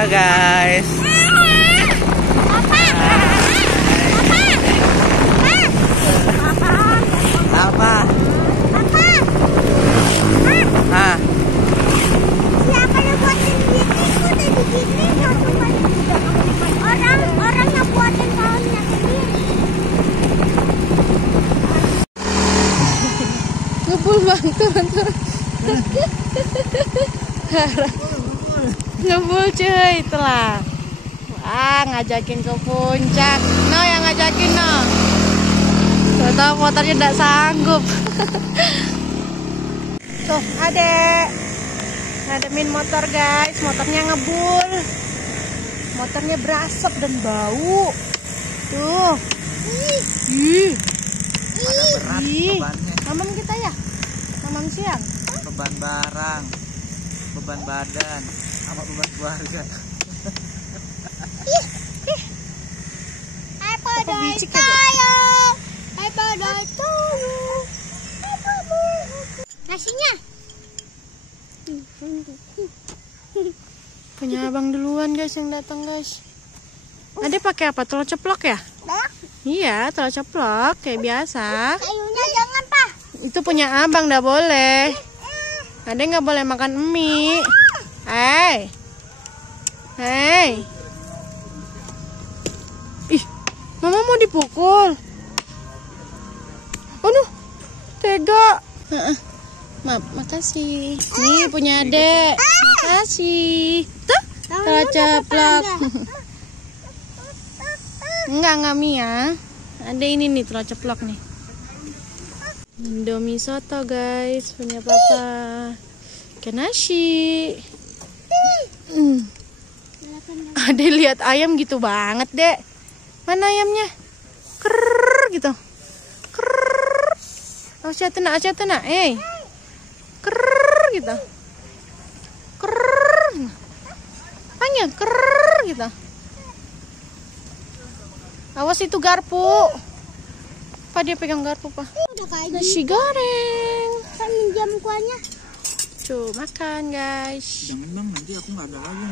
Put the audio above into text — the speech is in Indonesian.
Ya guys. Apa? Ah. Siapa yang buatin gini? Udah begini orang yang buatin pohonnya sendiri. Ngebul bang, tuh. Ngebul cuy, itulah. Wah, ngajakin ke puncak. No, yang ngajakin no. Tahu motornya tidak sanggup. Tuh, adek. Ngademin motor guys, motornya ngebul. Motornya berasap dan bau. Tuh. Ih. Mana berat bebannya? Mamam kita ya? Mamam siang? Beban barang, beban badan, sama beban keluarga. Nasinya. Punya abang duluan guys yang datang guys. Adek pakai apa? Telur ceplok ya? Iya, telur ceplok kayak biasa. Sayurnya jangan, Pak. Itu punya abang, nggak boleh. Adek nggak boleh makan mie. Hei. Ih, mama mau dipukul. Aduh, tega. Maaf, makasih. Nih punya adek. Makasih. Tuh, telur ceplok. Enggak mie ya. Ada ini nih telur ceplok nih. Indomie soto guys, punya papa. Ikan nasi. Ada lihat ayam gitu banget dek. Mana ayamnya? Krrrr gitu. Krrrr. Asyatena. Krrrr gitu. Krrrr. Panggil krrrr gitu. Awas itu garpu. Pak dia pegang garpu pak. Nasi goreng. Saya minjam kuahnya. Tuh makan guys. Jangan bang, nanti aku nggak ada lagi.